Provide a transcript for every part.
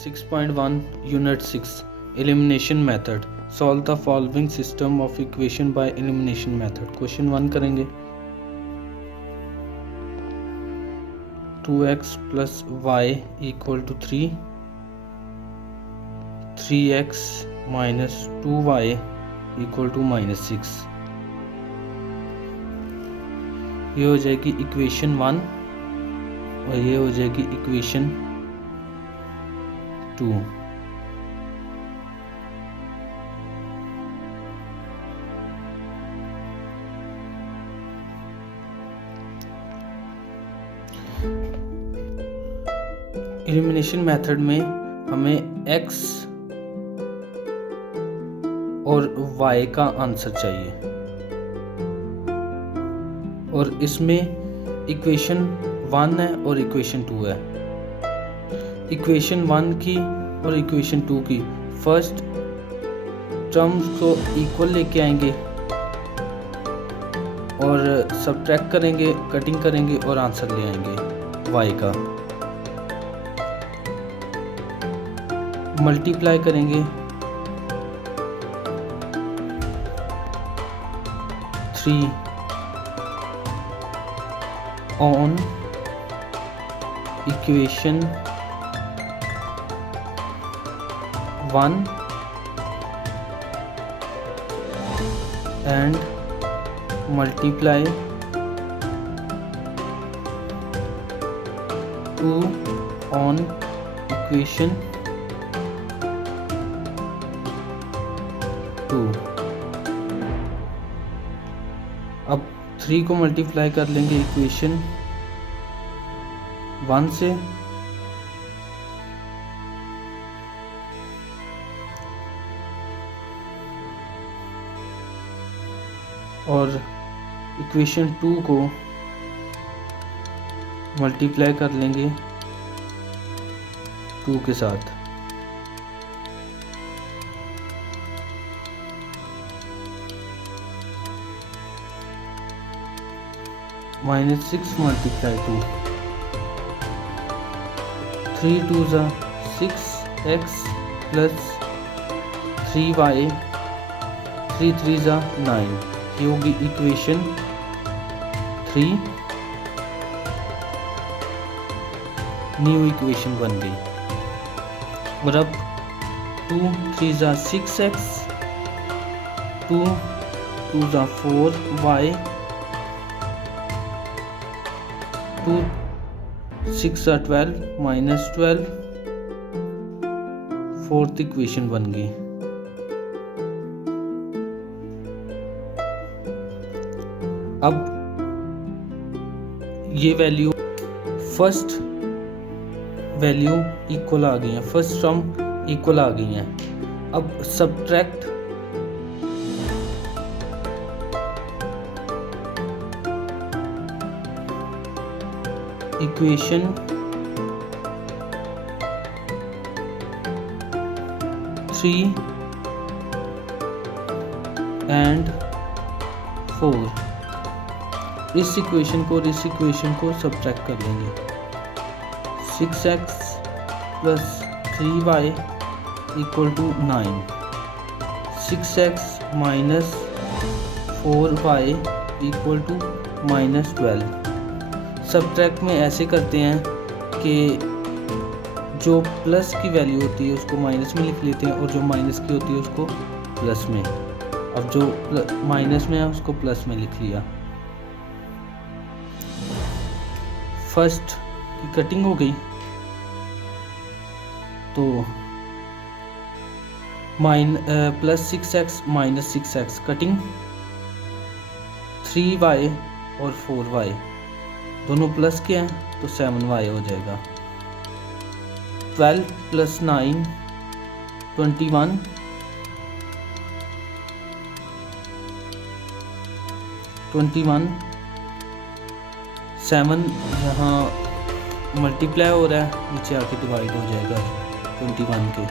6.1 Unit 6 Elimination Method. Solve the following system of equation by elimination method. Question 1 करेंगे. 2x plus y equal to 3. 3x minus 2y equal to minus 6. ये हो जाएगी equation 1 और ये हो जाएगी equation 2. Elimination method में हमें x और y का आंसर चाहिए और इसमें इक्वेशन 1 है और इक्वेशन 2 है. इक्वेशन 1 की और इक्वेशन 2 की फर्स्ट टर्म्स को इक्वल लेके आएंगे और सब्ट्रैक्ट करेंगे, कटिंग करेंगे और आंसर ले आएंगे y का. मल्टीप्लाई करेंगे 3 on equation 1 and multiply 2 on equation 2. अब 3 को मल्टीप्लाई कर लेंगे इक्वेशन 1 से और इक्वेशन 2 को मल्टीप्लाई कर लेंगे 2 के साथ. -6 मल्टीप्लाई 2. 3 2 ज़ा 6x प्लस 3y 3 3 ज़ा 9. ये होगी इक्वेशन 3. न्यू इक्वेशन बन गई. और अब 2 3 ज़ा 6x 2 2 ज़ा 4y 2 6 ज़ा 12 माइनस 12. फोर्थ इक्वेशन बन गई. अब ये वैल्यू फर्स्ट वैल्यू इक्वल आ गई है, फर्स्ट टर्म इक्वल आ गई है. अब सब्ट्रैक्ट इक्वेशन 3 and 4. इस इक्वेशन को और इस इक्वेशन को सब्ट्रैक्ट कर लेंगे. 6x plus 3y equal to 9. 6x minus 4y equal to minus 12. Subtract में ऐसे करते हैं कि जो प्लस की वैल्यू होती है उसको माइनस में लिख लेते हैं और जो माइनस की होती है उसको प्लस में. अब जो माइनस में है उसको प्लस में लिख लिया. फर्स्ट की कटिंग हो गई तो plus 6x minus 6x cutting 3y और 4y दोनों प्लस के हैं तो 7y हो जाएगा. 12 प्लस 9 21 21 7 यहाँ मल्टीप्लाई हो रहा है, नीचे आके डिवाइड हो जाएगा 21 के.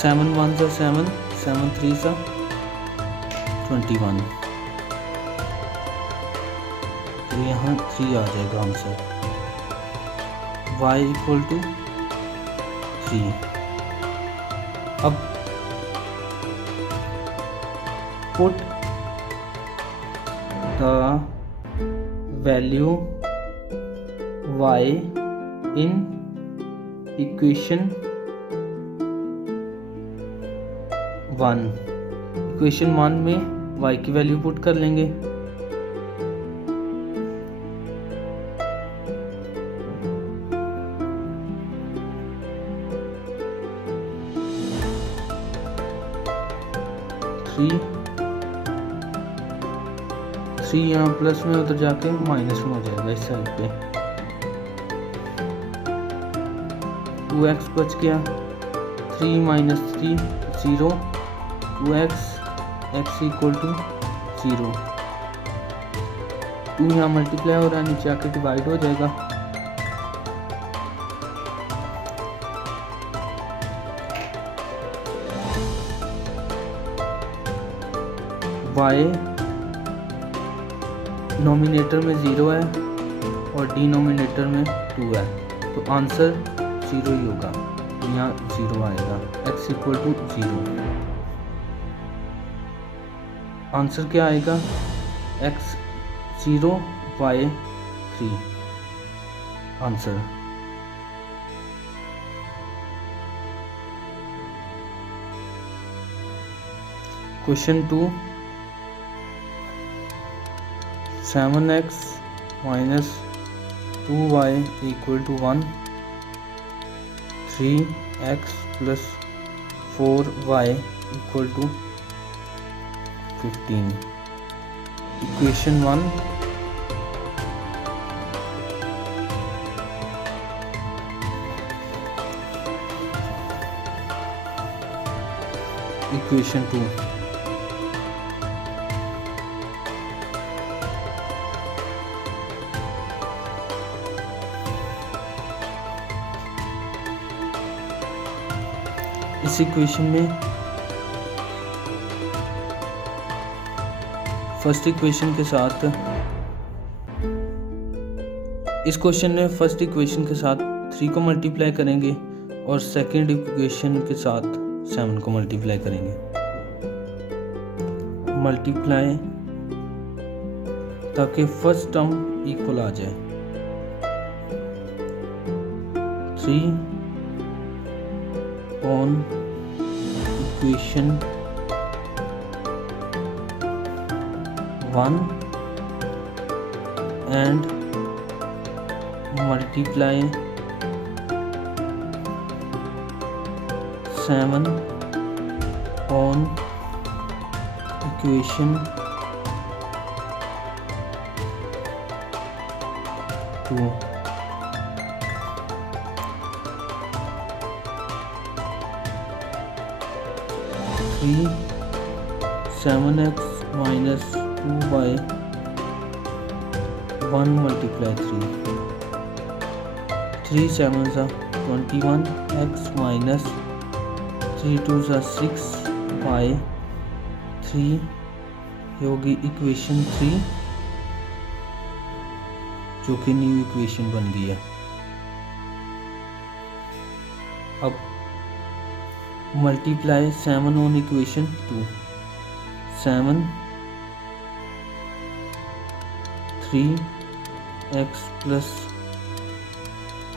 7 1 सा 7 7 3 सा 21. तो यहाँ 3 आ जाएगा आंसर. y equal to 3। अब put the value y in equation 1। Equation 1 में y की वैल्यू पुट कर लेंगे। थ्री यहाँ प्लस में उधर जाके माइनस में हो जाएगा इस साइड पे। 2x बच गया, 3 minus 3 0, 2x x equal to 0। 2 यहाँ मल्टीप्लाई हो रहा है, नीचे आके डिवाइड हो जाएगा। y नोमिनेटर में 0 है और डिनोमिनेटर में 2 है, तो आंसर 0 ही होगा। यहाँ 0 आएगा, x इक्वल टू 0। आंसर क्या आएगा? x 0 y 3 answer. Question 2, 7x minus 2y equal to 1, 3x plus 4y equal to 15। Equation 1 equation 2 इस इक्वेशन में फर्स्ट इक्वेशन के साथ, इस क्वेश्चन में फर्स्ट इक्वेशन के साथ 3 को मल्टीप्लाई करेंगे और सेकंड इक्वेशन के साथ 7 को मल्टीप्लाई करेंगे। मल्टीप्लाई ताकि फर्स्ट टर्म इक्वल आ जाए। 3 on equation 1 and multiply 7 on equation 2। 3 7x minus 2y 1 multiply 3 3 7s are 21, x minus 3 2s are 6, y 3 ये होगी इक्वेशन 3 जो कि न्यू इक्वेशन बन गई है। अब multiply 7 on equation 2। 7 3x plus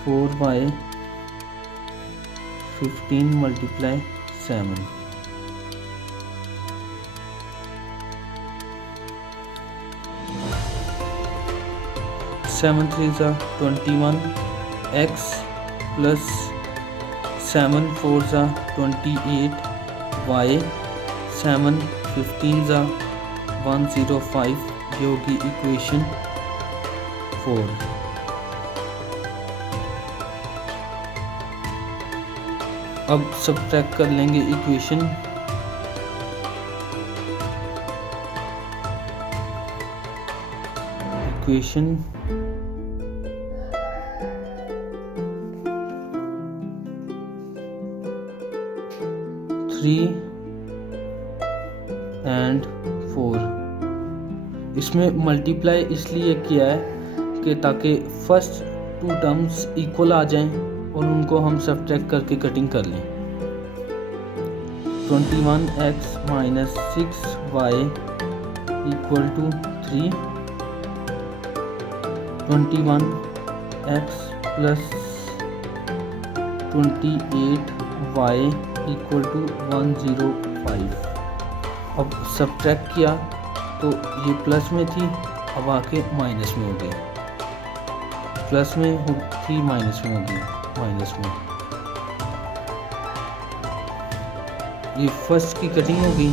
4y 15 multiply 7। 7 3s are 21, x plus 7 4s are 28, y 7 15s are 105 जो कि इक्वेशन 4। अब सब्ट्रैक्ट कर लेंगे इक्वेशन इक्वेशन 3 and 4। इसमें मल्टीप्लाई इसलिए किया है कि ताकि फर्स्ट टू टर्म्स इक्वल आ जाएं और उनको हम सब्ट्रैक्ट करके कटिंग कर लें। 21x minus 6y equal to 3, 21x plus 28y equal to 105। अब सब्ट्रैक्ट किया तो ये प्लस में थी, अब आके माइनस में हो गई, प्लस में थी माइनस में हो गई, माइनस में। ये फर्स्ट की कटिंग हो गई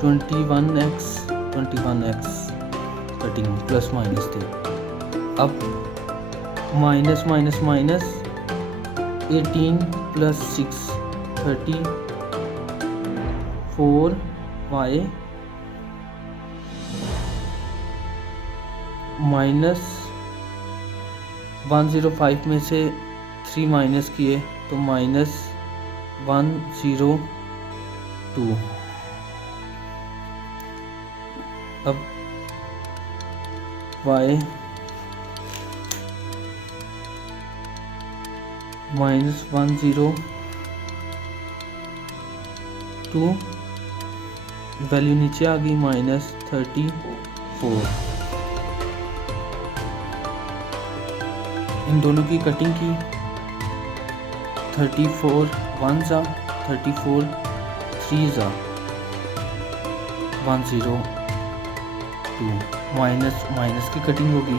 21x कटिंग प्लस माइनस थे। अब minus minus minus 18 plus 6 34y minus 105 में से 3 माइनस किए तो माइनस 102। अब y माइनस 102 वैल्यू नीचे आ गई माइनस 34। इन दोनों की कटिंग की 34 1 ज़ा 34 3 ज़ा 102 माइनस माइनस की कटिंग होगी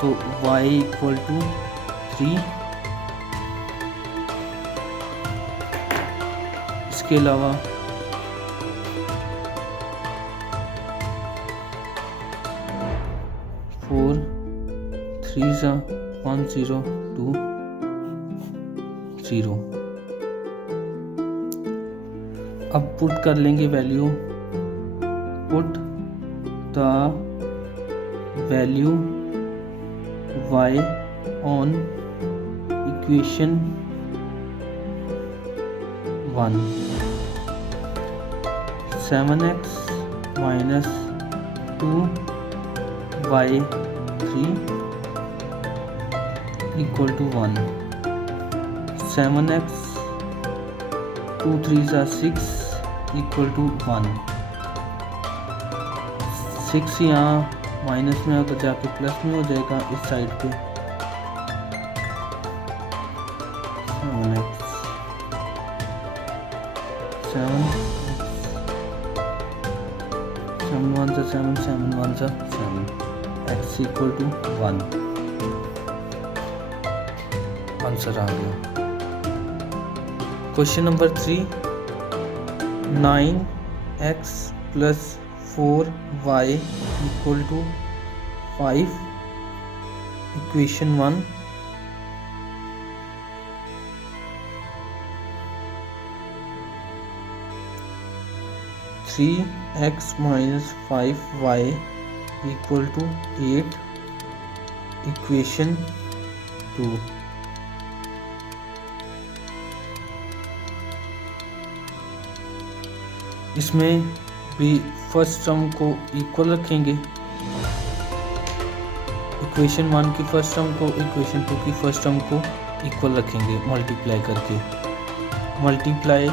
तो y इक्वल टू 3। इसके अलावा फोर 3 ज़ा 102 0। अब पुट कर लेंगे value, put the value y on equation 1। 7x minus 2y3 equal to 1। 7x 2 3 ज़ा 6 इक्वल टू 1। 6 यहाँ माइनस में अगर जाके प्लस में हो जाएगा इस साइड पे। 7x 7 1 ज़ा 7 7 1 ज़ा 7 x इक्वल टू 1। आंसर आ गया। Question number 3 9x plus 4y equal to 5 equation 1। Three x minus 5y equal to 8 equation 2। इसमें भी फर्स्ट टर्म को इक्वल रखेंगे, इक्वेशन 1 की फर्स्ट टर्म को इक्वेशन 2 की फर्स्ट टर्म को इक्वल रखेंगे मल्टीप्लाई करके। Multiply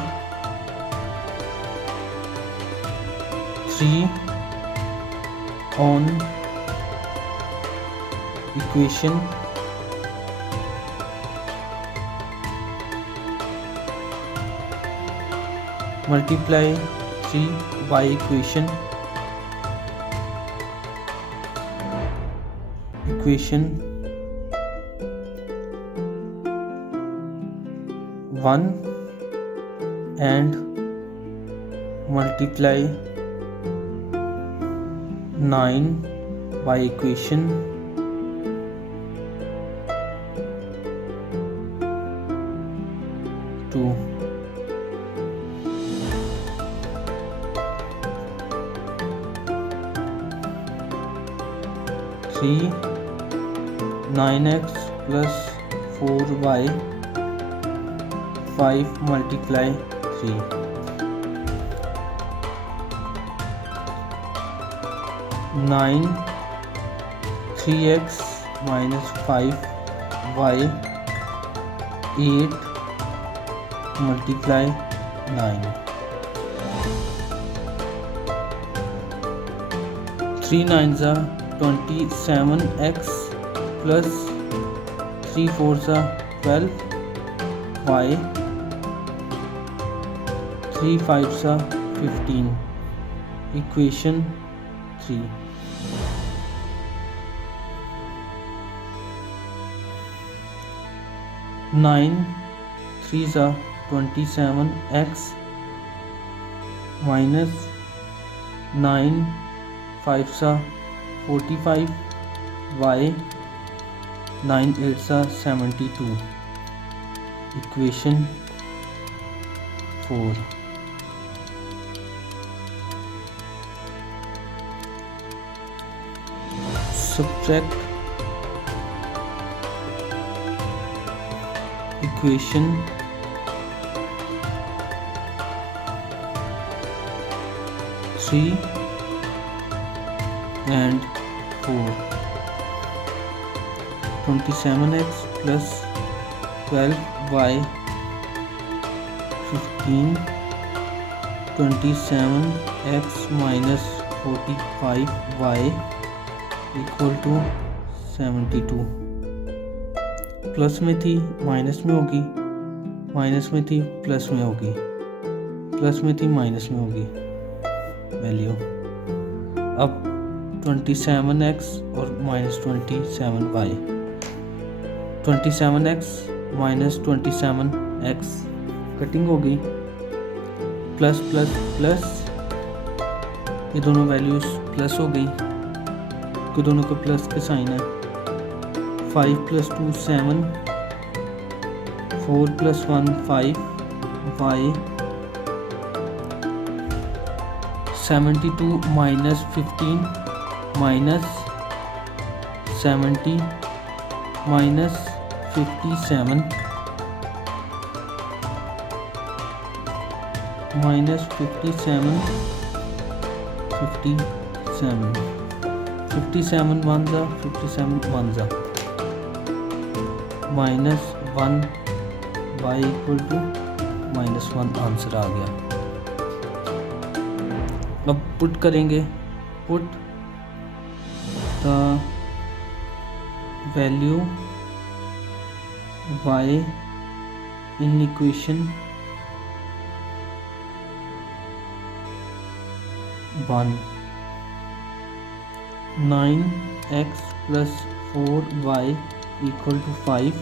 3 on equation multiply 3 by equation 1 and multiply 9 by equation 2। 9x plus 4y 5 multiply 3 9 3x minus 5y 8 multiply 9. 3 9s are 27x plus 3 4s are 12y 3 5s are 15. Equation 3. 9 3s are 27x minus 9 5s are 45y 9 8s are 72. Equation 4. Subtract equation 3 and 4. 27x plus 12y 15. 27x minus 45y equal to 72. Plus में थी minus में होगी, minus में थी plus में होगी, plus में थी माइनस में होगी वैल्यू. अब 27x और minus 27y. 27x minus 27x cutting हो गई. प्लस प्लस प्लस ये दोनों वैल्यूज प्लस हो गई, कि दोनों के प्लस के साइन है. 5 + 2 7, 4 + 1 5 y 72 minus 15 minus 70 minus 57 minus 57 ones are 57 ones are minus 1 y equal to minus 1 answer आ गया. अब पुट करेंगे. Put the value y in equation 1. 9x plus 4y equal to 5.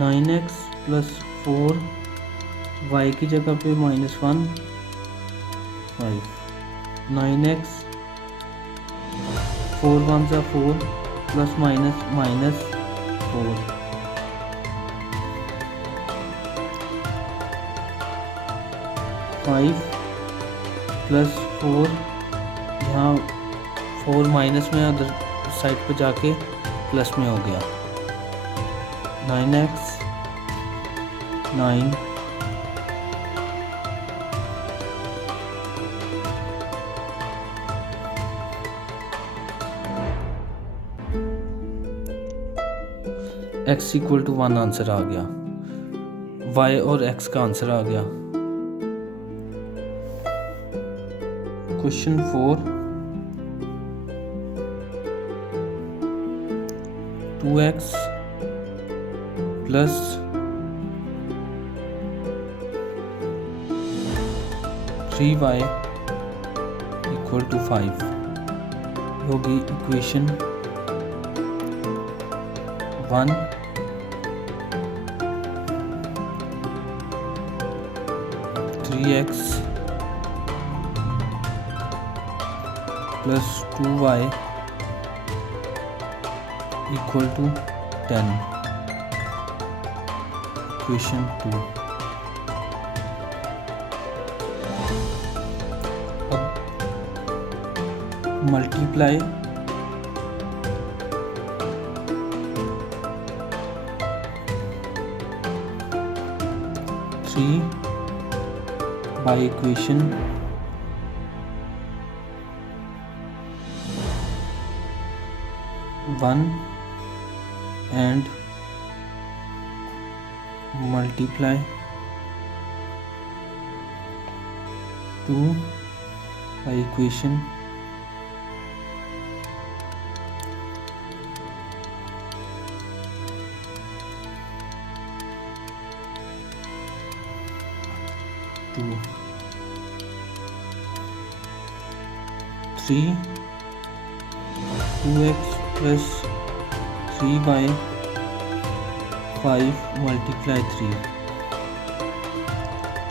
9x plus 4y की जगह पे -1 5. 9x 4 ones are 4 plus minus minus 4. 5 plus 4 यहाँ 4 minus में other side पे जाके प्लस में हो गया. 9x 9 x equal to 1 answer आ गया. y और x का आंसर आ गया. Question 4. 2x plus 3y equal to 5 होगी equation 1. 3x plus 2y equal to 10. Equation 2. अब multiply by equation 2 1 and multiply 2 by equation 2 3 2x plus 3y 5 multiply 3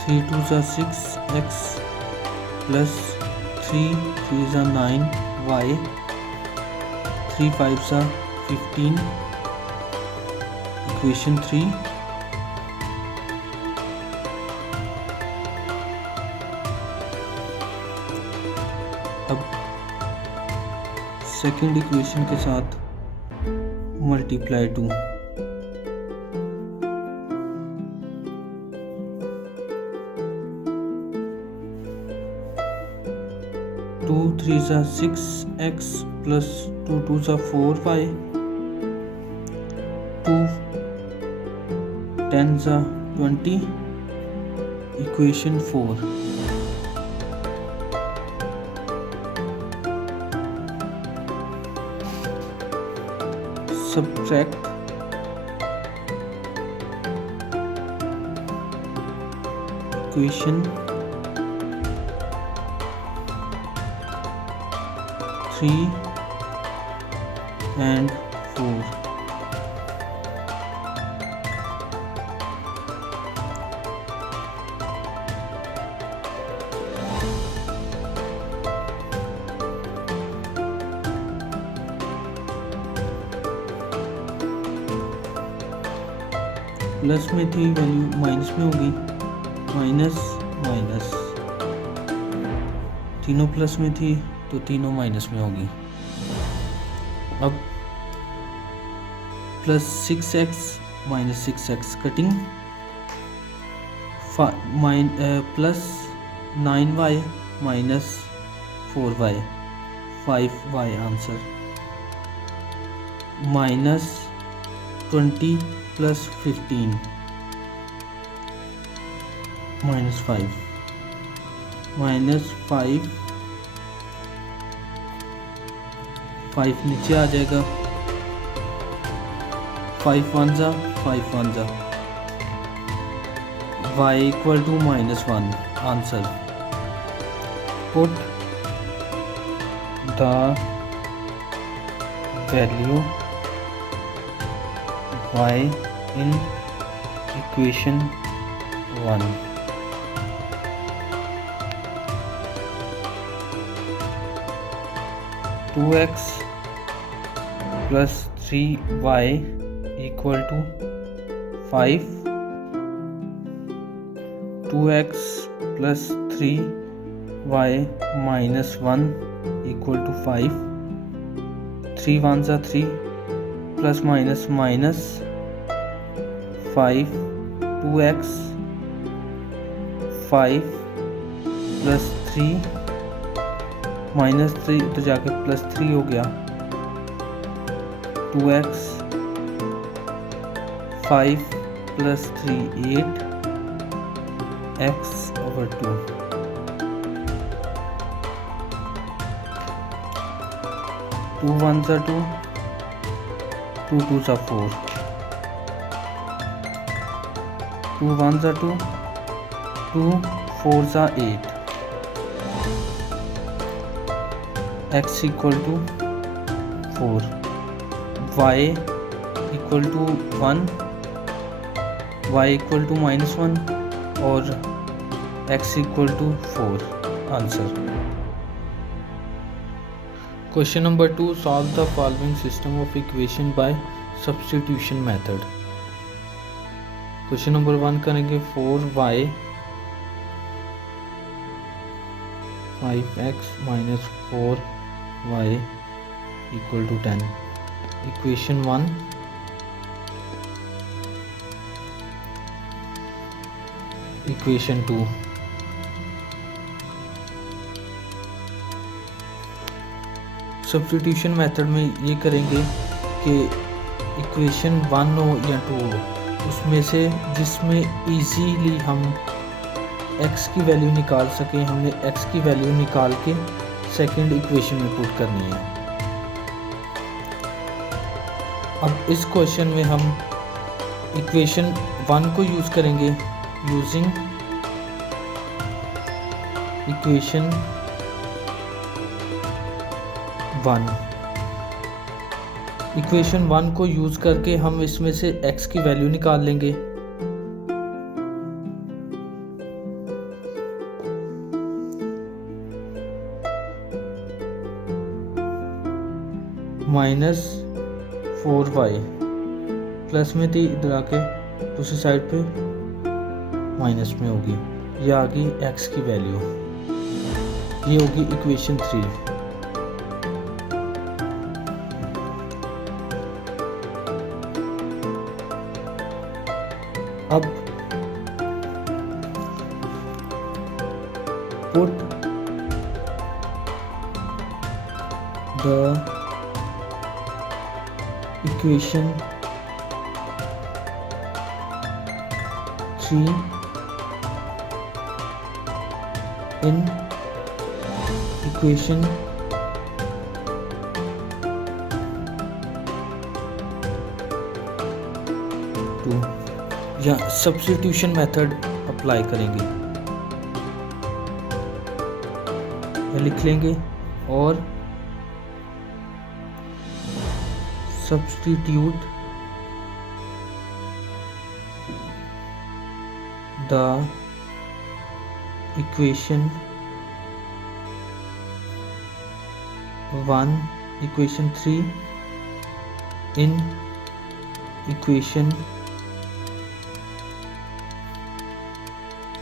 3 2s are 6x plus 3 3s are 9y 3 5s are 15 equation 3 अब second equation के साथ multiply 2 2 3s are 6x plus 2 2s are 4y 2 10s are 20 equation 4 subtract equation 3 and 4 plus में थी value minus में होगी minus minus तीनों plus में थी तो तीनों माइनस में होगी। अब plus 6x minus 6x cutting plus 9y minus 4y 5y answer minus 20 plus 15 minus 5 minus 5 नीचे आ जाएगा 5 1 जा 5 1 जा y equal to -1 answer put the value y in equation 1 2x plus 3y equal to 5 2x plus 3y minus 1 equal to 5 3 1s are 3 plus minus minus 5 2x 5 plus 3 minus 3 तो जाके plus 3 हो गया 2x 5 plus 3 8 x over 2 2 1s are 2 2 2s are 4 2 1s are 2 2 4s are 8 x equal to 4 y equal to 1 y equal to -1 और x equal to 4 answer. Question number 2, solve the following system of equation by substitution method। Question number 1 करेंगे 4y 5x minus 4y equal to 10 equation 1 equation 2 substitution method में ये करेंगे कि equation 1 हो या 2 हो, उसमें से जिसमें इजीली हम x की वैल्यू निकाल सकें, हमने x की वैल्यू निकाल के सेकंड इक्वेशन में पुट करनी है। अब इस क्वेश्चन में हम इक्वेशन 1 को यूज़ करेंगे, यूजिंग इक्वेशन 1। इक्वेशन 1 को यूज़ करके हम इसमें से x की वैल्यू निकाल लेंगे। -4y प्लस में थी, इधर आके दूसरी साइड पे माइनस में होगी। ये आ गई x की वैल्यू, ये होगी इक्वेशन 3। अब put the equation 3 in equation 2 या सब्स्टिट्यूशन मेथड अप्लाई करेंगे, लिख लेंगे और substitute the equation 1 equation 3 in equation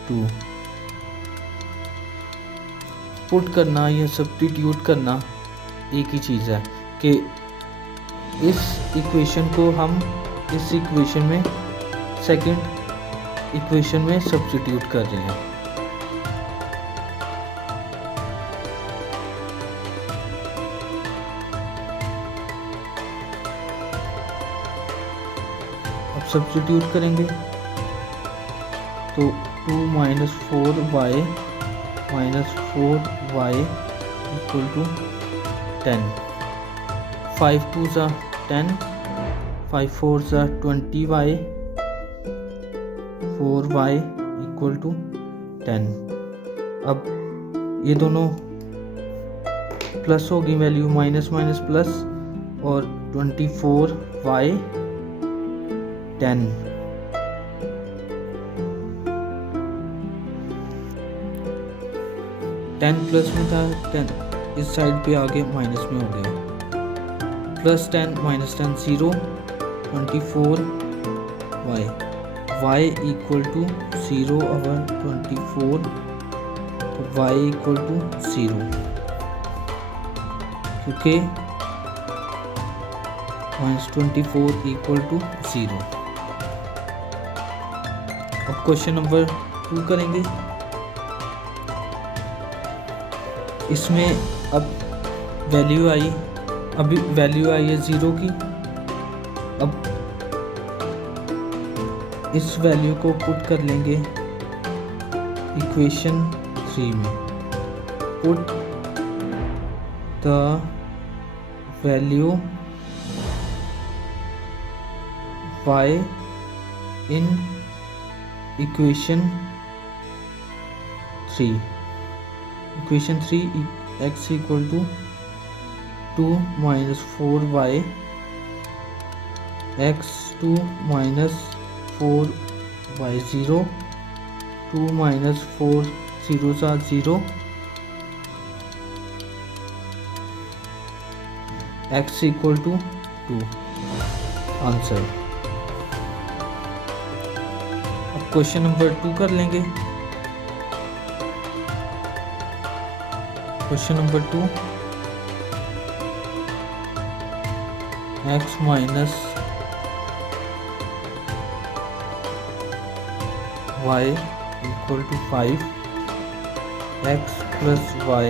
2। Put करना या सब्स्टिट्यूट करना एक ही चीज़ है कि इस इक्वेशन को हम इस इक्वेशन में सेकंड इक्वेशन में सब्स्टिट्यूट कर रहे हैं। अब सब्स्टिट्यूट करेंगे तो 2 - 4y इक्वल टू 10, 5 2 ज़ा 10, 5 4 ज़ा 20y, 4y इक्वल टू 10। अब ये दोनों प्लस होगी वैल्यू, माइनस माइनस प्लस, और 24y 10। प्लस में था 10, इस साइड पे आगे माइनस में हो गया, plus 10 minus 10 0, 24y, y equal to 0 over 24, तो y इक्वल टू 0, क्योंकि -24 इक्वल टू 0। अब क्वेश्चन नंबर 2 करेंगे। इसमें अब वैल्यू आई, अभी वैल्यू आई है 0 की। अब इस वैल्यू को पुट कर लेंगे इक्वेशन 3 में। Put the value y in equation 3। Equation 3 x equal to 2 - 4y, x 2 - 4y 0, 2 - 4 0 सा 0, x इक्वल टू 2 आंसर। अब क्वेश्चन नंबर 2 कर लेंगे। Question number 2, x minus y equal to 5, x plus y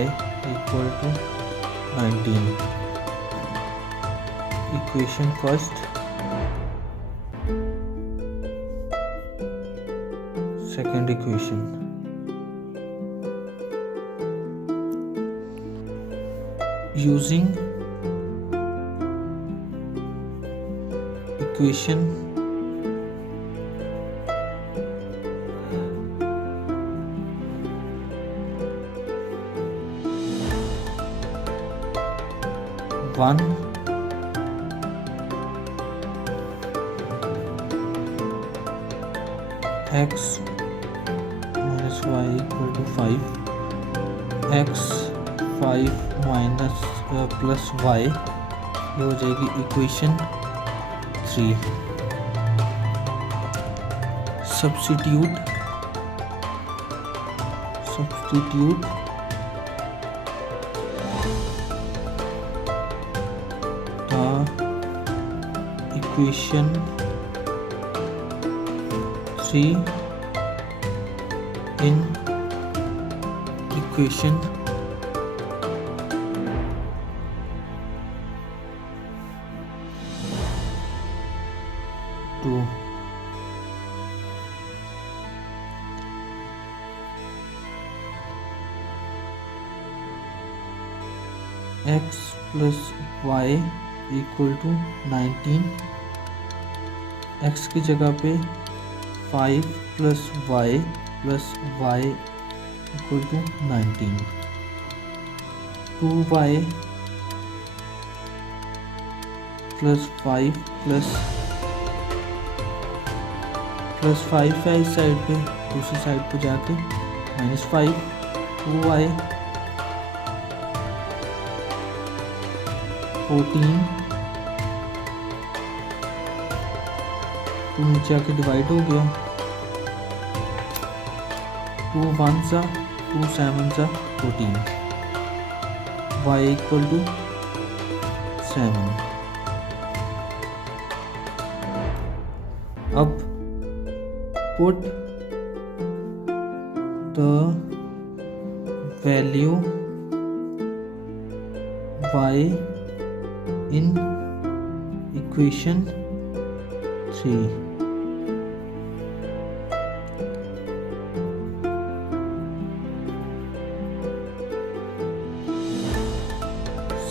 equal to 19। equation first, second equation. Using equation one x minus y equal to 5, x 5 minus plus y, ये हो जाएगी equation 3. Substitute the equation 3 in equation 2. X plus y equal to 19. x की जगह पे 5 plus y plus y equal to 19. 2y plus 5 plus 5 है इस side पे, दूसरी साइड पे जाके -5. 2y 14, तो नीचे आके डिवाइड हो गया. 2 1 सा 2 7 सा 14. y equal to 7. अब put the value y in equation 3.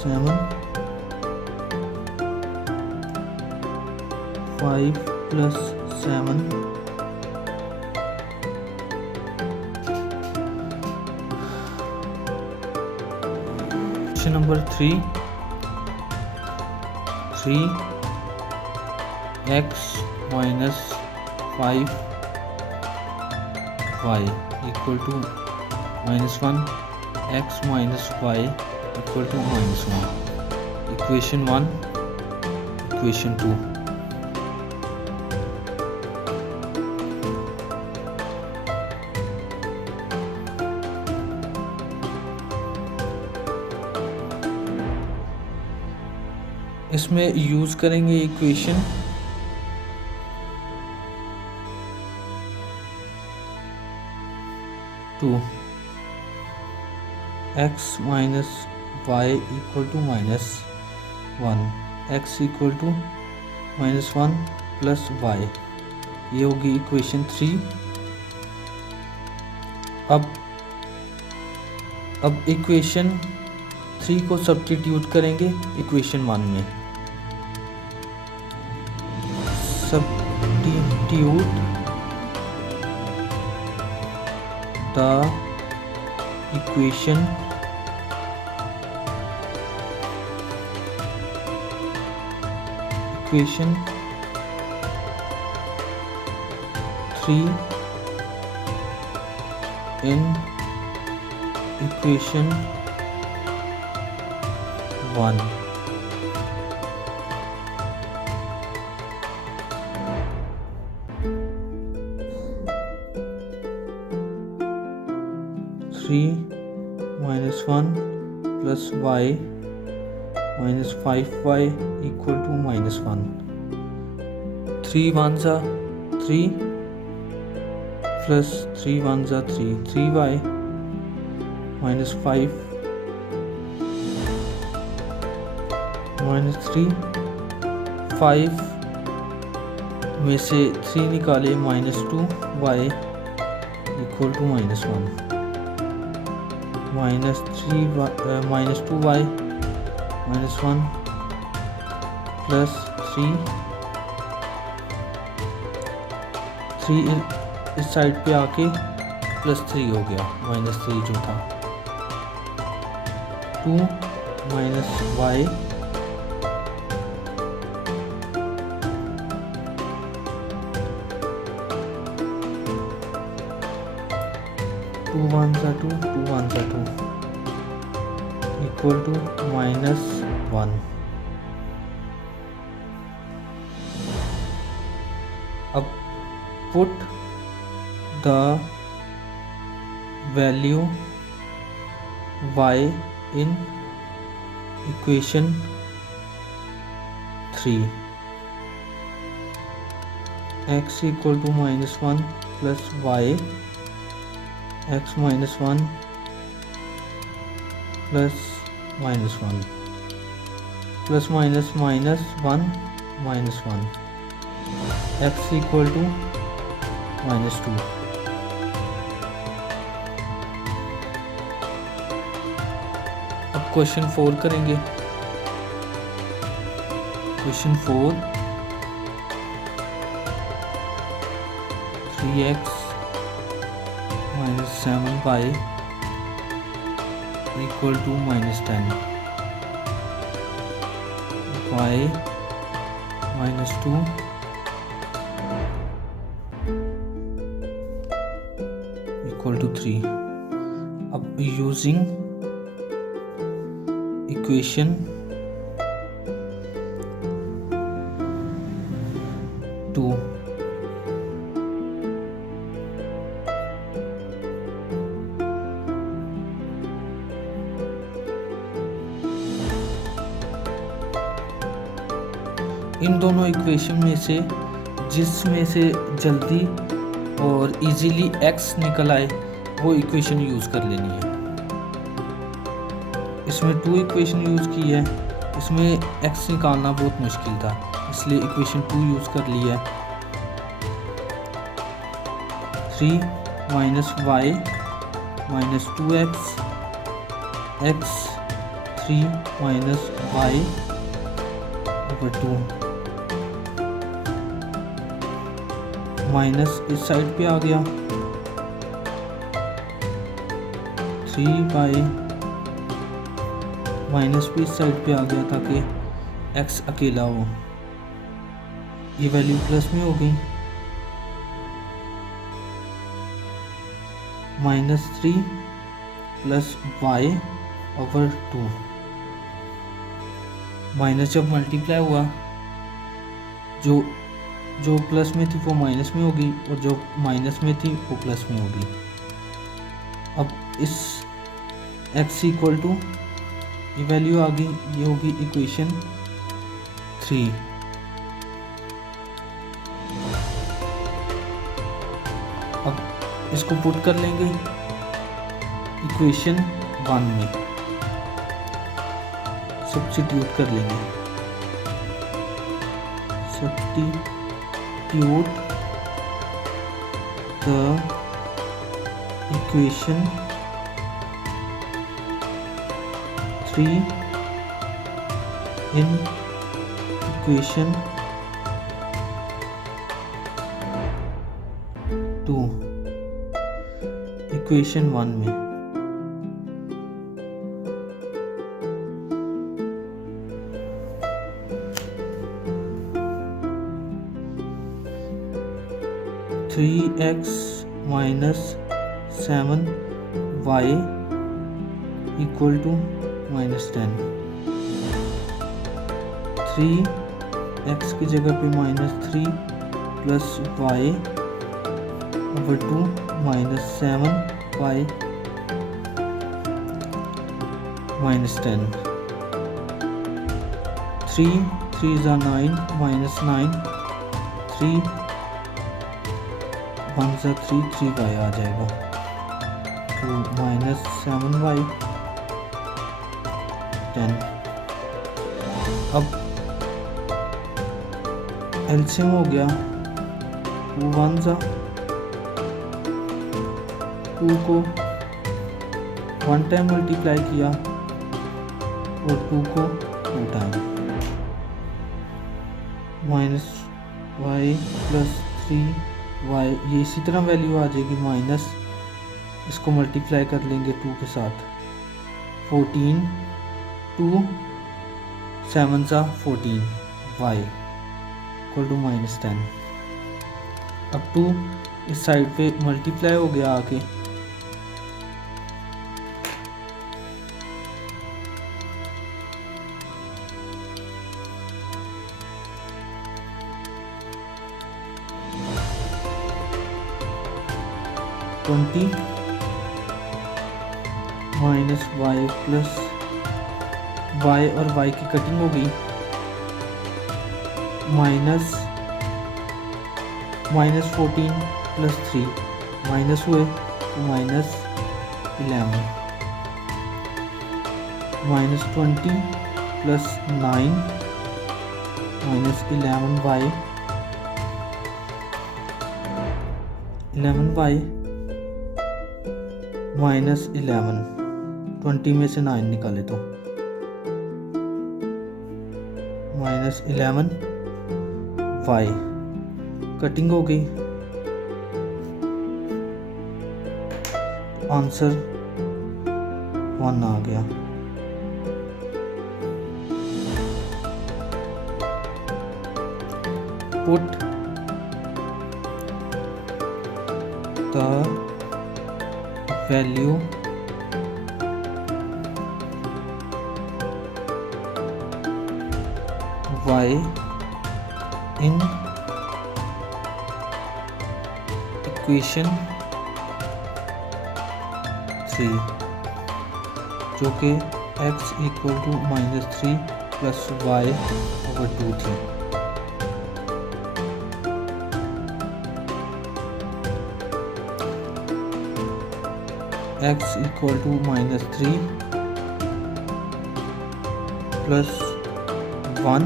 Seven 5 plus 7 question number 3. 3x minus 5y equal to -1. x minus y equal to -1. Equation 1, equation 2. इसमें यूज करेंगे equation 2. x minus y equal to -1. x equal to -1 plus y, ये होगी equation 3. अब equation 3 को substitute करेंगे equation 1 में. Substitute the equation 3 in equation 1. -1 plus y minus 5y equal to -1. 3 1s are 3 plus 3 1s are 3. 3y minus 5 minus 3 5 में से 3 निकाले -2y equal to -1 -2y -1 plus 3 इस साइड पे आके +3 हो गया, -3 जो था 2 -y 2 1 2 2 1 2 इक्वल टू -1। अब put the value y in equation 3, x equal to -1 plus y, x -1 plus -1 plus minus minus 1 minus 1, x equal to -2। अब क्वेश्चन 4 करेंगे। Question 4 3x - 7y equal to -10, y -2 equal to 3। अब using equation 2 इन दोनों equation में से जिसमें से जल्दी और इजीली x निकल आए वो इक्वेशन यूज़ कर लेनी है। इसमें 2 इक्वेशन यूज़ की है, इसमें x निकालना बहुत मुश्किल था, इसलिए इक्वेशन 2 यूज़ कर ली है। 3 - y -2x x 3 - y over 2 minus इस साइड पे आ गया 3y माइनस भी इस साइड पे आ गया ताकि x अकेला हो। ये वैल्यू प्लस में हो गई -3 प्लस y ओवर 2। माइनस जब मल्टीप्लाई हुआ जो प्लस में थी वो माइनस में होगी और जो माइनस में थी वो प्लस में होगी। अब इस x इक्वल टू ये वैल्यू आ गई, ये होगी इक्वेशन 3। अब इसको पुट कर लेंगे इक्वेशन 1 में, सब्स्टिट्यूट कर लेंगे। Substitute the equation 3 in equation 2 equation 1 में। (3x - 7y equal to -10) 3x की जगह पे -3 plus y over 2 -7y -10। 3 3 is 9 -9 3 1 से 3y आ जाएगा तो -7y 10। अब एलसीएम हो गया 2 1 जा 2 को 1 टाइम मल्टीप्लाई किया और 2 को 2 time minus y plus 3y, ये इसी तरह वैल्यू आ जाएगी माइनस, इसको मल्टीप्लाई कर लेंगे 2 के साथ 14 2 7 सा 14 y इक्वल टू माइनस 10। अब 2 इस साइड पे मल्टीप्लाई हो गया आके, twenty minus y plus y और वाई की कटिंग हो गई, माइनस 14 प्लस 3 माइनस हुए तो minus 11 minus 20 plus 9 minus 11y minus 11, 20 में से 9 निकाले तो माइनस 11y, कटिंग हो गई, आंसर 1 आ गया। Put the value y in equation 3 जो कि x equal to -3 plus y over 2 थी। x equal to -3 plus 1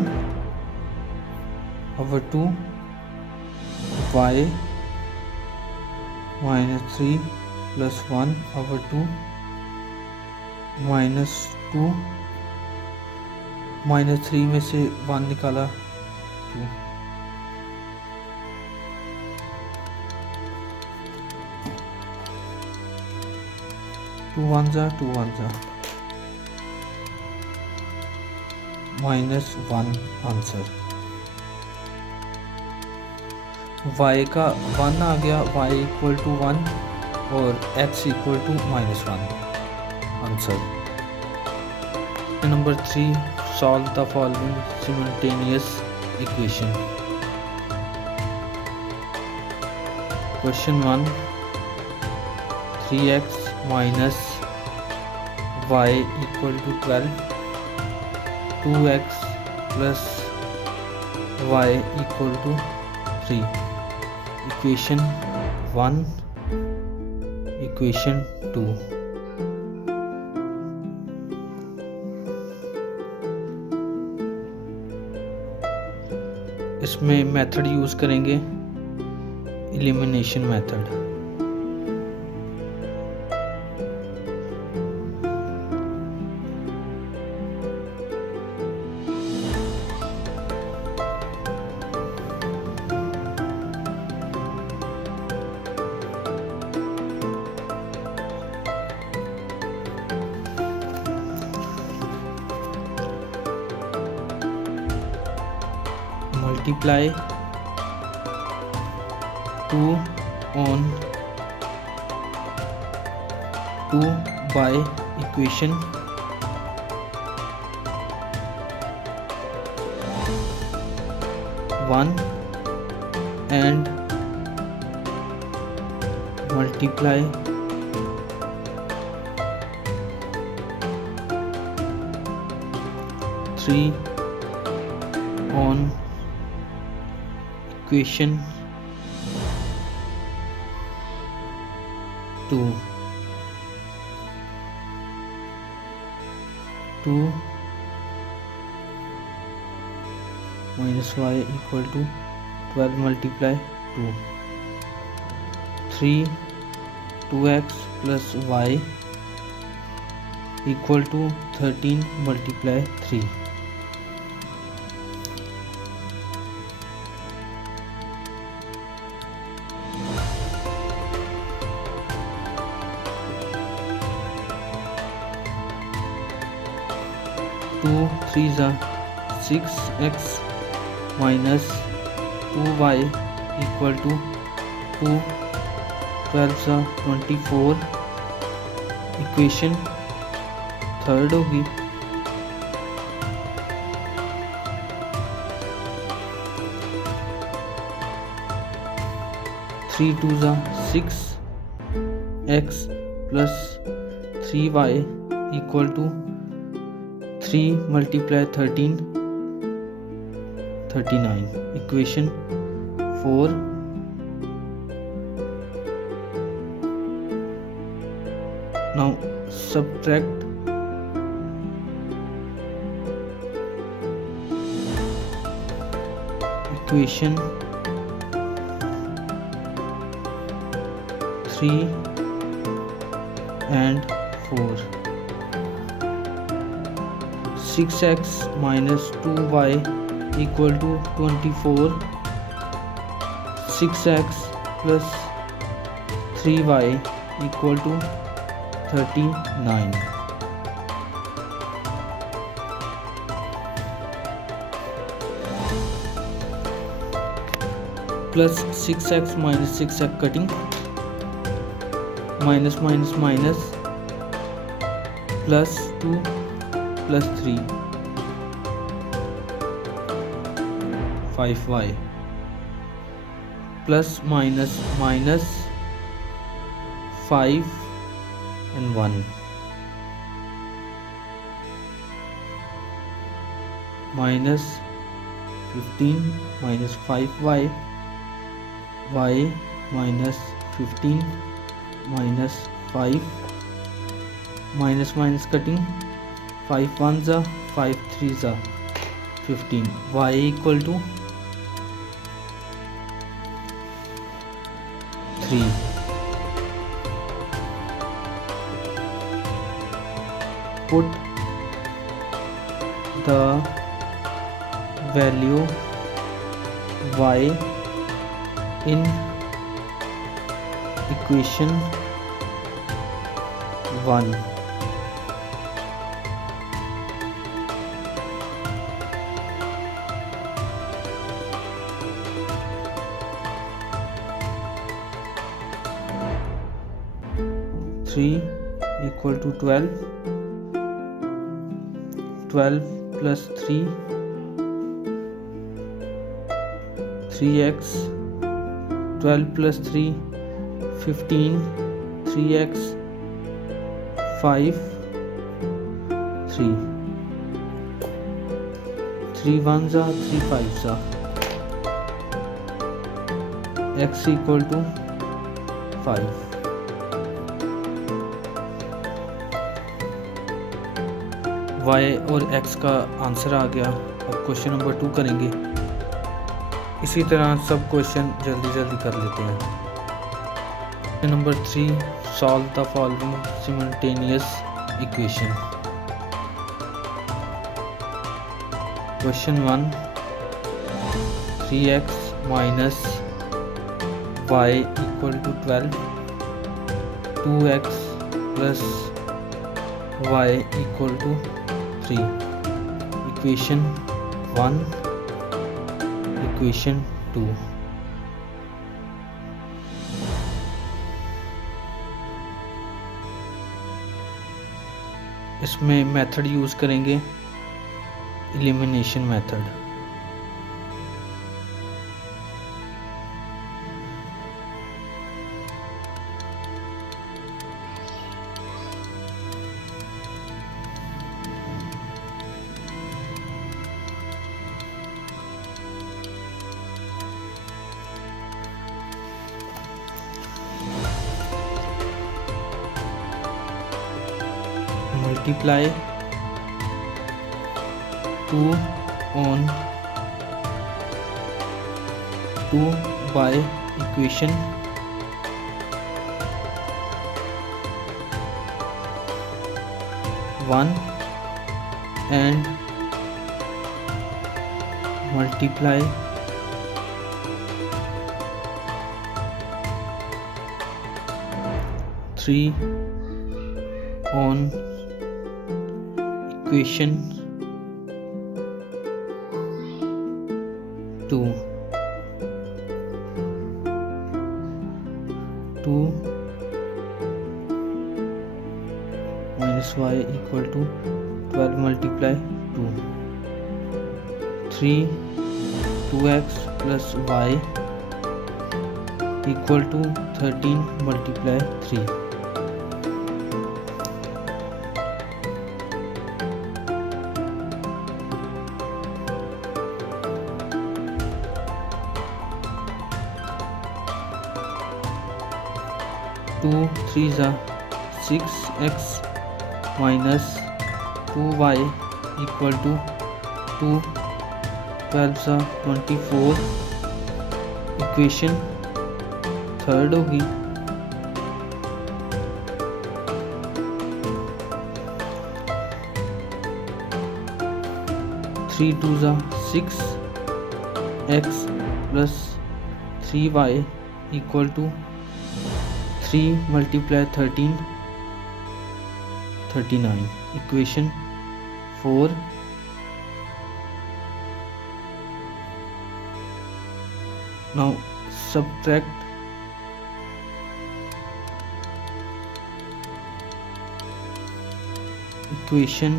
over 2 y -3 plus 1 over 2 -2 -3 में से 1 निकाला 2 2 1 जा -1 आंसर। y का 1 आ गया, y इक्वल टू 1 और x equal to -1 answer. Number 3, solve the following simultaneous equation. Question 1, 3x minus y equal to 12, 2x plus y equal to 3। Equation 1, equation 2। इसमें method use करेंगे elimination method. multiply 2 on 2 by equation 1 and multiply 3 on equation 2 minus y equal to 12 multiply 2, 3 2x plus y equal to 13 multiply 3. Two threes are 6x minus 2y equal to 2, 12 are 24. Equation third होगी। Three two ज़ा 6x plus 3y equal to 3 multiply 13, 39. इक्वेशन 4। Now subtract equation 3 and 4. 6x minus 2y equal to 24. 6x plus 3y equal to 39. Plus 6x minus 6x cutting, minus minus minus, plus 2 plus 3, 5y, plus minus minus 5 and 1, minus 15 minus 5y, y minus 15 minus 5, minus minus cutting, 5 ones are 5 threes are 15, y equal to 3. Put the value y in equation 1. Three equal to 12. 12 plus 3, 3x, 12 plus 3, 15, 3x, 5, 3. 3 ones are 3 fives are. X equal to 5. y और x का answer आ गया। अब question number 2 करेंगे। इसी तरह सब question जल्दी जल्दी कर लेते हैं। Question number 3, solve the following simultaneous equation. Question 1, 3x minus y equal to 12, 2x plus y equal to 3. Equation 1, equation 2। इसमें मेथड यूज़ करेंगे elimination method. multiply 2 on 2 2y equation one and multiply three on equation 2 minus y equal to 12 multiply 2 3 2x plus y equal to 13 multiply 3 2 3s are 6x minus 2y equal to 2 12s are 24 equation third होगी 3 2s are 6x plus 3y equal to 3 multiply 13 39 equation 4 now subtract equation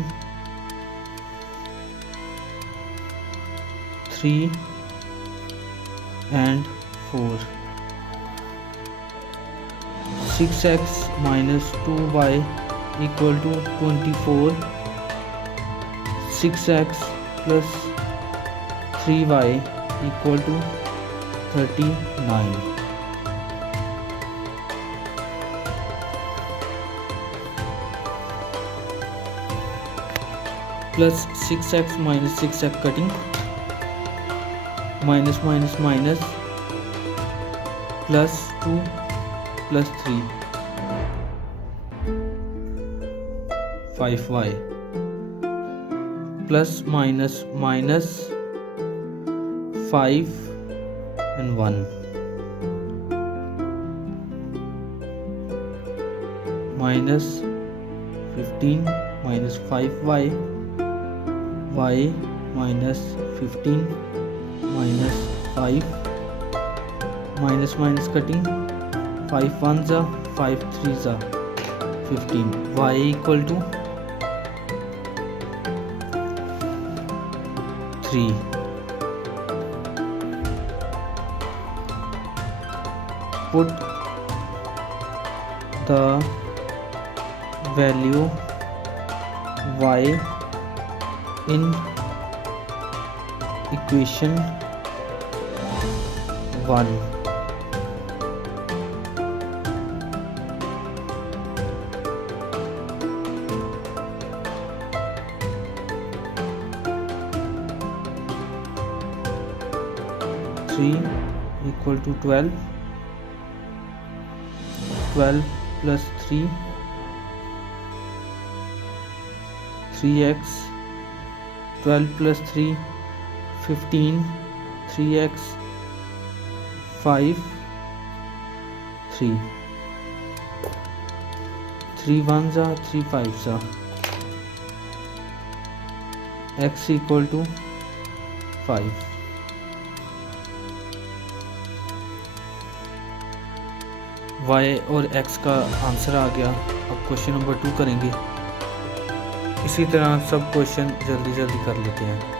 3 and 4 6x minus 2y equal to 24 6x plus 3y equal to 39 plus 6x minus 6x cutting minus minus minus plus 2 plus 3 5y plus minus minus 5 and 1 minus 15 minus 5y y minus 15 minus 5 minus minus cutting 5 1s are 5 3s are 15 y equal to 3 put the value y in equation 1 3 equal to 12 12 plus 3 3x 12 plus 3 15 3x 5 3 3 1s are 3 5s are x equal to 5 y और x का answer आ गया। अब question number 2 करेंगे। इसी तरह सब question जल्दी जल्दी कर लेते हैं।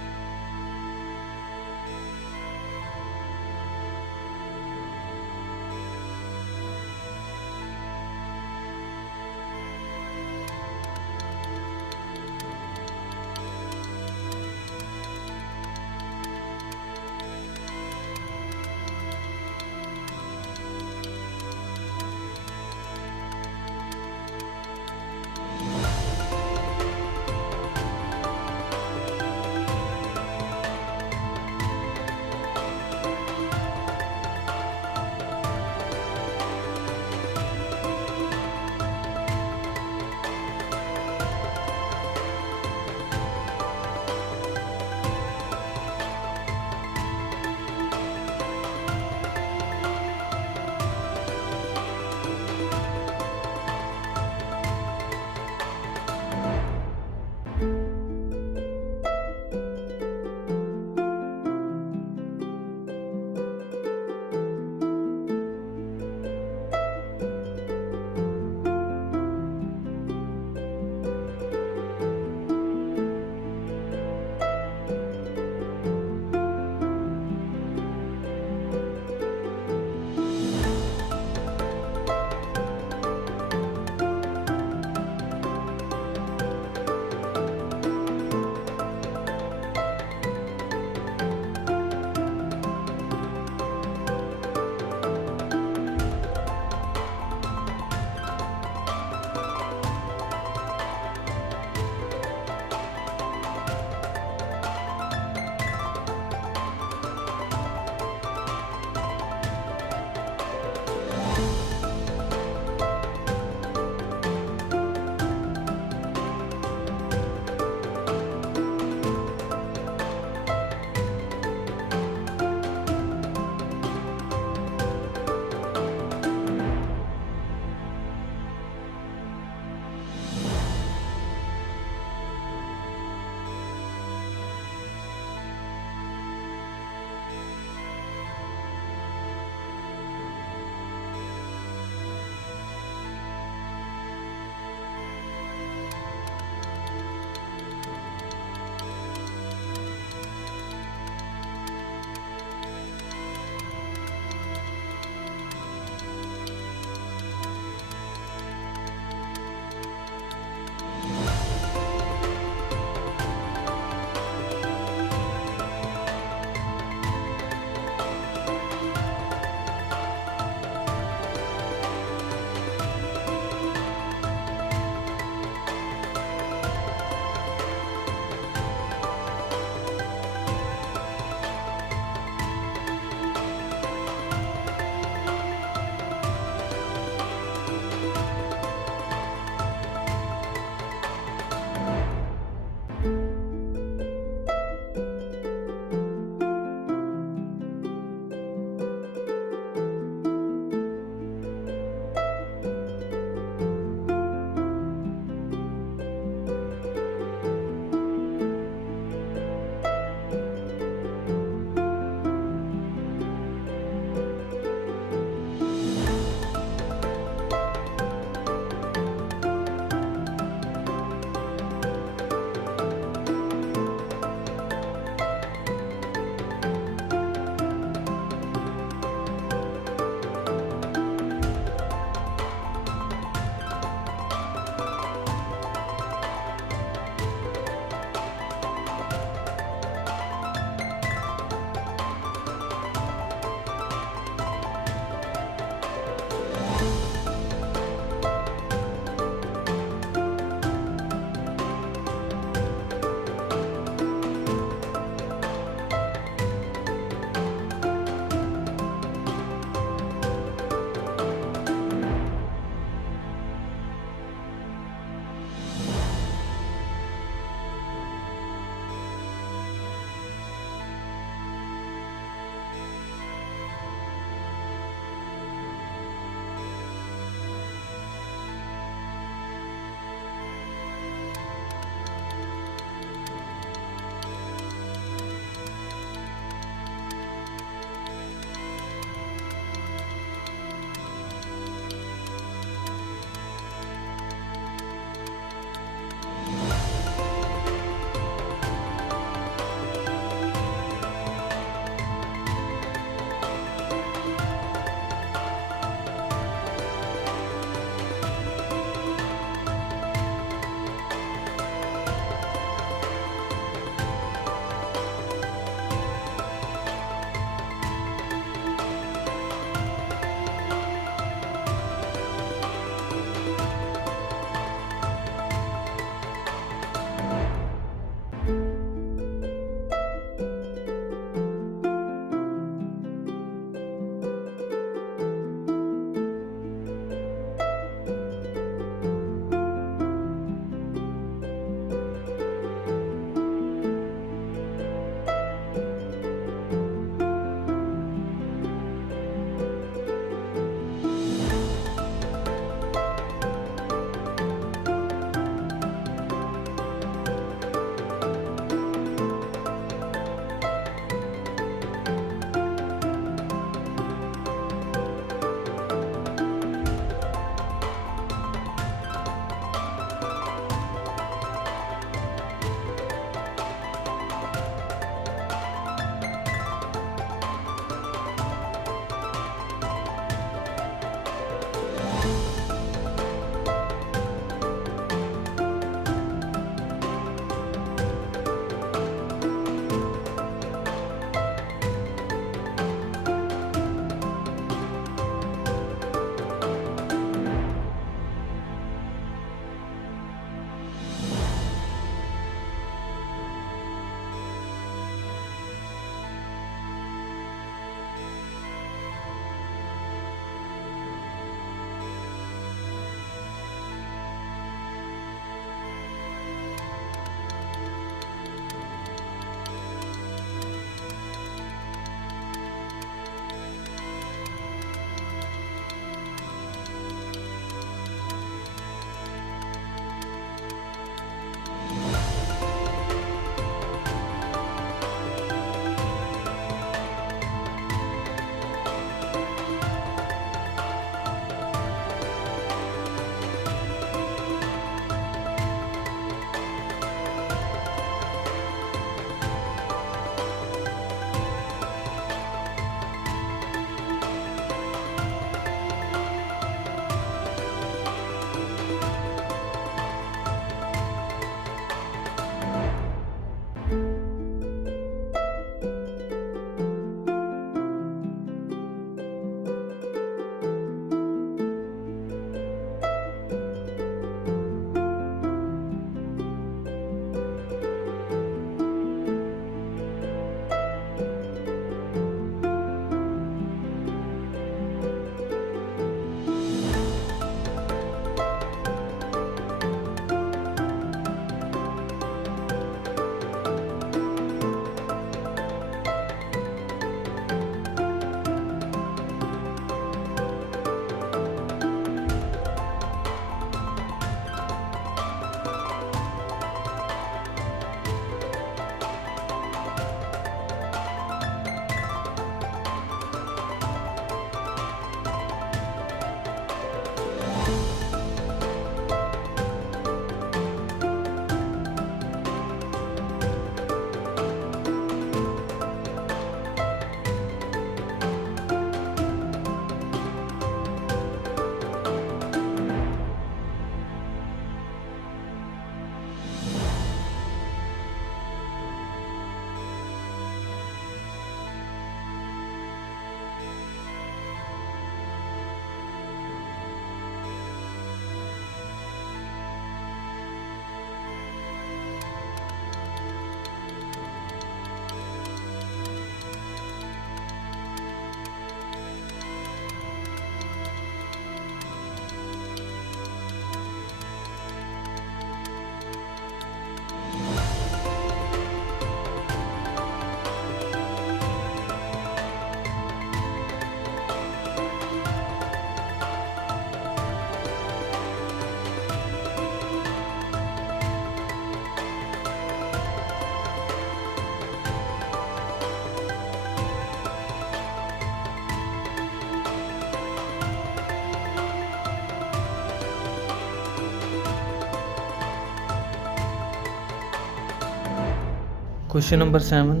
Question number 7,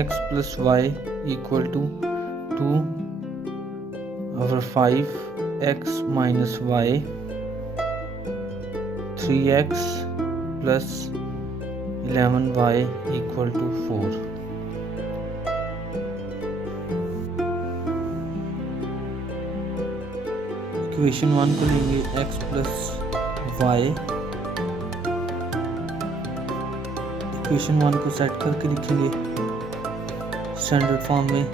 x plus y equal to 2 over 5 x minus y 3x plus 11y equal to 4. Equation 1 को लेंगे x plus y, इक्वेशन 1 को सेट करके लिखेंगे स्टैंडर्ड फॉर्म में।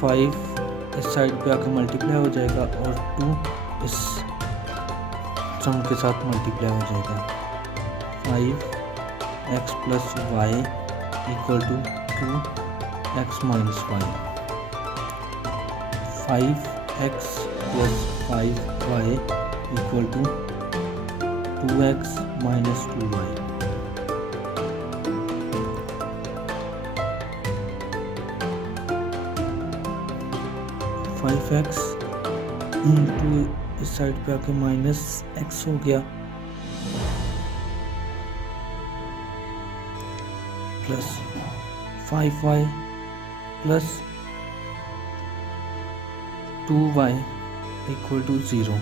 5 इस साइड पे आकर मल्टीप्लाई हो जाएगा और 2 इस सम के साथ मल्टीप्लाई हो जाएगा। 5x plus y equal to 2x minus y। 5x plus 5y equal to 2x minus 2y। 5x into इस साइड पे आके माइनस x हो गया plus 5y plus 2y equal to 0।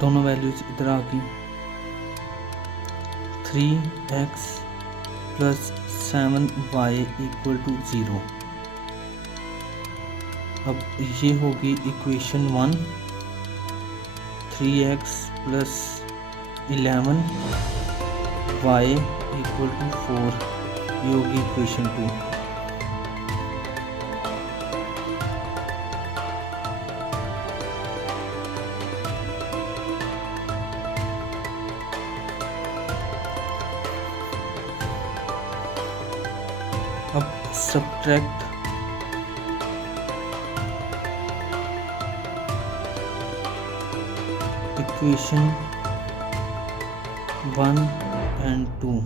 दोनों वैल्यूज इधर आ गई। 3x plus 7y equal to 0। अब ये होगी equation 1। 3x plus 11y equal to 4, ये होगी इक्वेशन 2। अब subtract equation 1 and 2।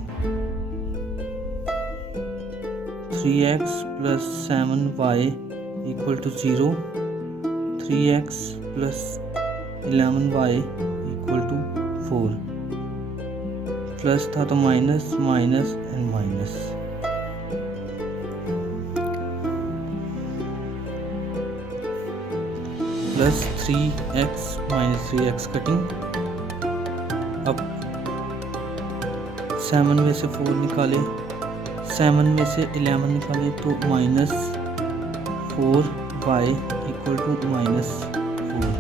3x plus 7y equal to 0। 3x plus 11y equal to 4। Plus था तो minus, minus and minus. Plus 3x minus 3x cutting. अब 7 में से 4 निकाले, 7 में से 11 निकाले तो minus 4y equal to minus 4।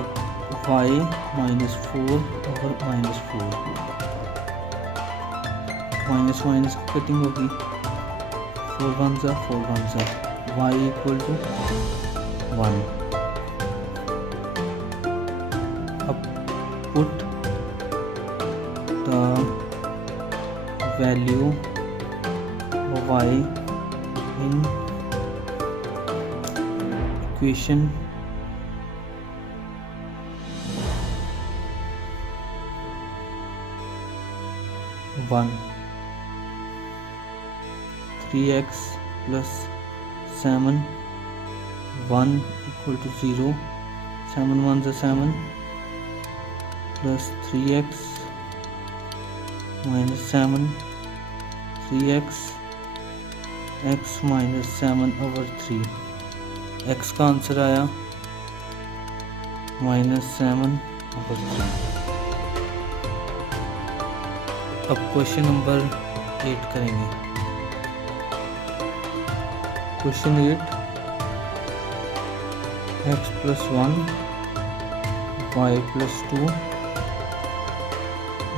अब y माइनस 4 और माइनस 4, माइनस माइनस की कटिंग होगी। 4 1 जा 4 1 जा, y equal to 1। अब put the value of y in equation 1। 3x plus 7 1 equal to 0। 7 1 is 7 plus 3x minus 7 3x x minus 7 over 3। x का answer आया -7 over 3। अब question number 8 करेंगे। Question 8, x plus 1 y plus 2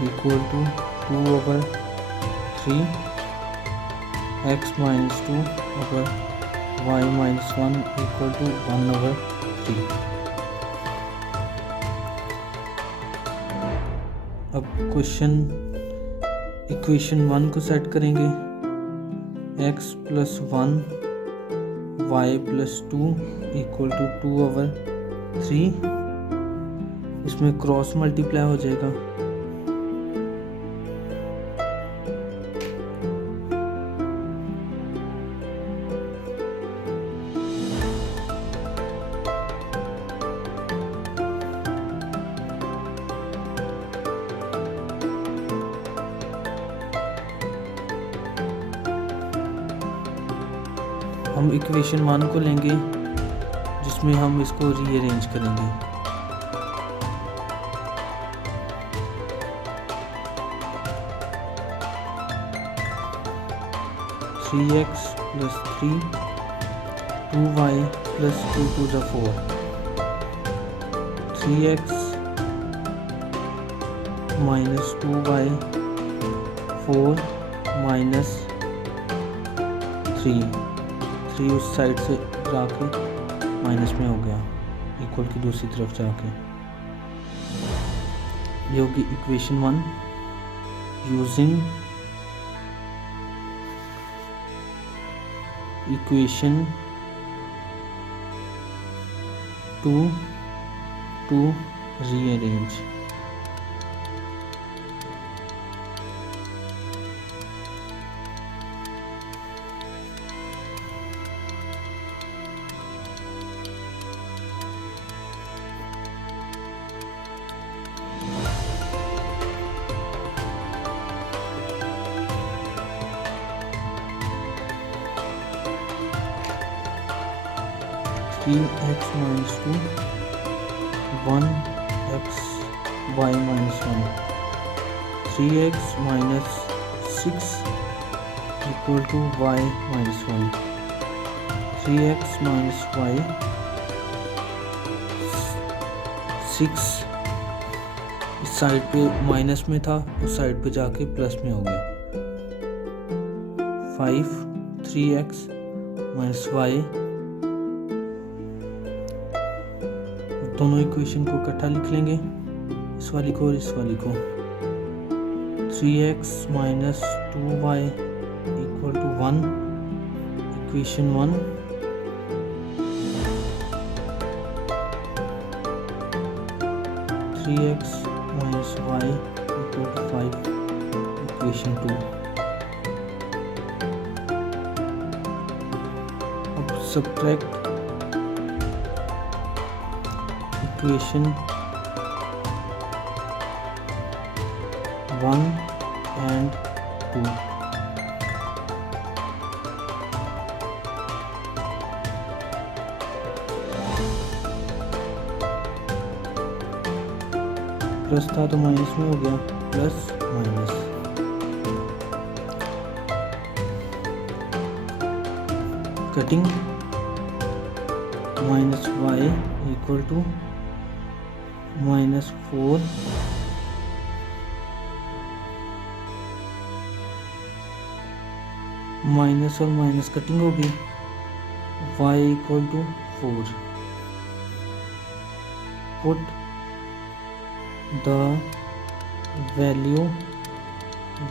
equal to 2 over 3 x minus 2 over y minus 1 equal to 1 over 3। अब question equation 1 को set करेंगे। x plus 1 y plus 2 equal to 2 over 3। इसमें cross multiply हो जाएगा। हम equation 1 को लेंगे जिसमें हम इसको रीअरेंज करेंगे। Three x plus 3 2y plus 2 to the 4 3x minus 2y 4 minus 3 उस साइड से जाके माइनस में हो गया, इक्वल की दूसरी तरफ जाके। ये होगी equation 1 using equation 2 to rearrange। Three x minus 2 1x y minus 1 3x minus 6 equal to y minus 1 3x minus y 6 इस साइड पे माइनस में था, उस साइड पे जाके प्लस में हो गया। 5 3x माइनस y, दोनों इक्वेशन को इकट्ठा लिख लेंगे, इस वाली को और इस वाली को। 3x minus 2y equal to 1 equation 1 3x minus y equal to 5 equation 2। अब सब्ट्रैक्ट इक्वेशन 1 and 2। प्लस था तो माइनस में हो गया, plus minus. Cutting minus y equal to minus 4 minus और माइनस कटिंग होगी, y equal to 4। Put the value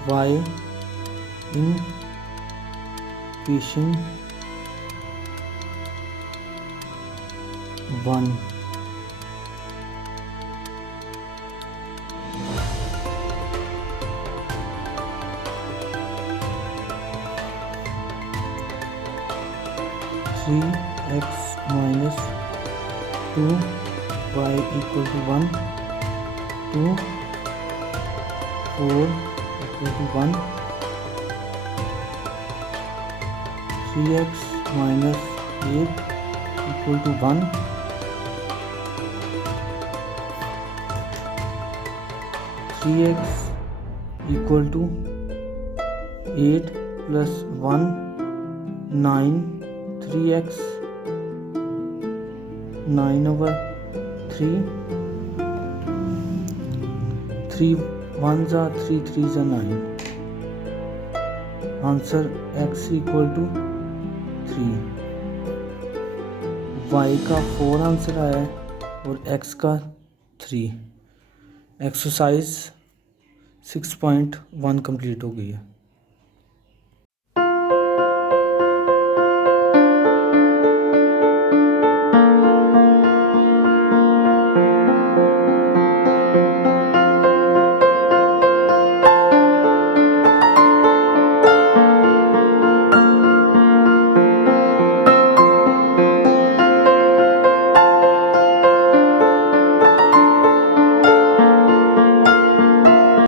y in equation 1। Three x minus 2y equal to 1 2 4 equal to 1 3x minus 8 equal to 1 3x equal to 8 plus 1 9 3x 9 over 3 3 1s are 3 3s are 9। Answer x equal to 3। y का 4 answer आया है और x का 3। Exercise 6.1 complete हो गई है।